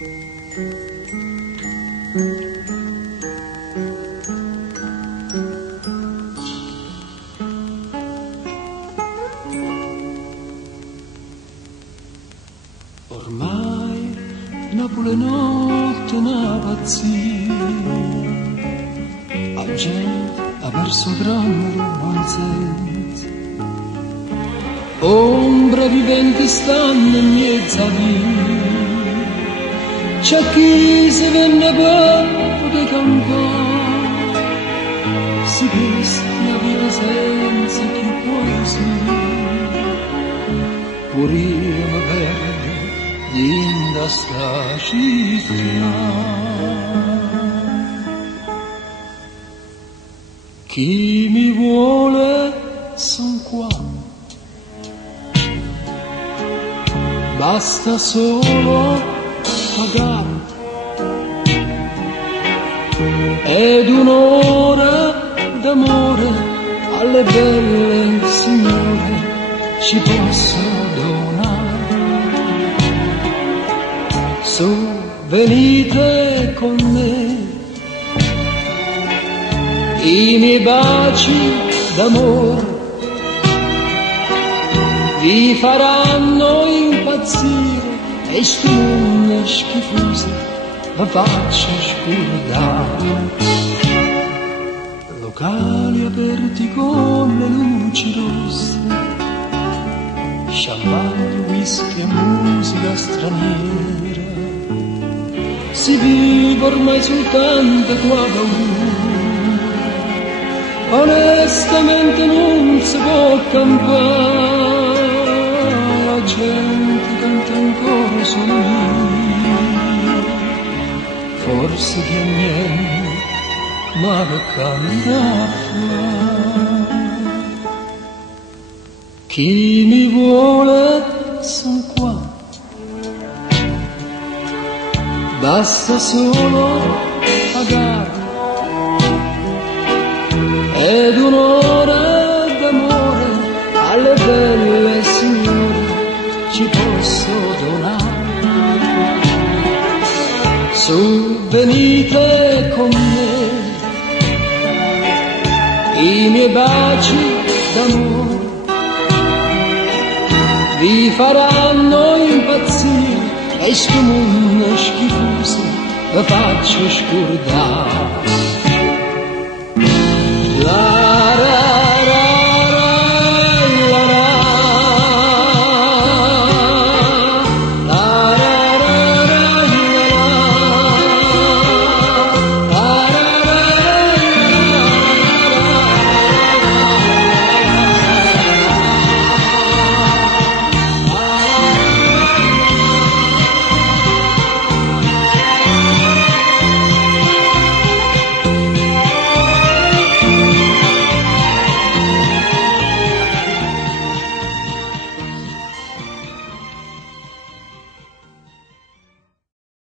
Ormai Napoli notte è una pazzia, la gente ha perso grande buonsenso, ombre viventi stanno in mezzo a via, c'è chi si vende per poter campare, si pensa una vita senza chi poesia, pure io mi perdo in sta città. Chi mi vuole son qua, basta solo pagare ed un'ora d'amore alle belle signore ci posso donare. Su, venite con me, i miei baci d'amore vi faranno impazzire e schiune schifose vi faccio scordare. Locali aperti con le luci rosse, champagne, whisky e musica straniera, si vive ormai soltanto qua da onestamente non si può campare, la gente canta ancora solo io, forse che niente ma lo canta. Chi mi vuole son qua, basta solo pagare ed un'ora d'amore alle belle signore ci posso donare. Su, venite con me, i miei baci d'amore vi faranno impazzire e scomunne schifose vi faccio scordare.